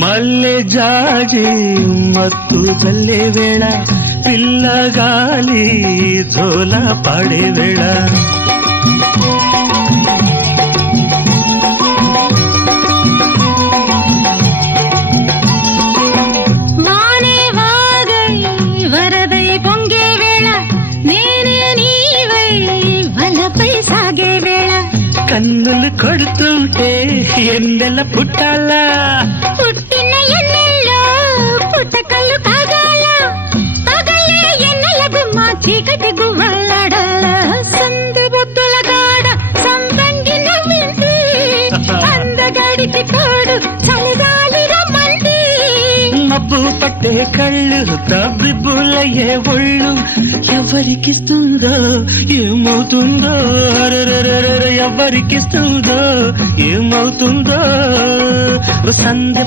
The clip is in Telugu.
మల్లె జాజి మత్తు చల్లే వేళ పిల్లగాలి జోల పాడే వేళ వానే వాగై వరదై పొంగే వేళ నేనే నీవై వలపై సాగే వేళ కన్నులు కొడుతుంటే ఎన్నెల పుట్టాలా పుట్టిన ఎన్నెల్లో పుట్టకళ్ళు కాగాల పగలే ఎన్నెల గుమ్మ చీకటి గువ్వలాడాల సంధి బొత్తుల గాడ సంబంగి నవ్వింది అందగాడికి తోడు చలిగాలి రమ్మంది మబ్బు పట్టే కళ్ళు తబ్బిబ్బులయ్యే ఒళ్ళు ఎవరికిస్తుందో ఏమవుతుందో ఎవరికిస్తుందో ఏమవుతుందో సంధ్య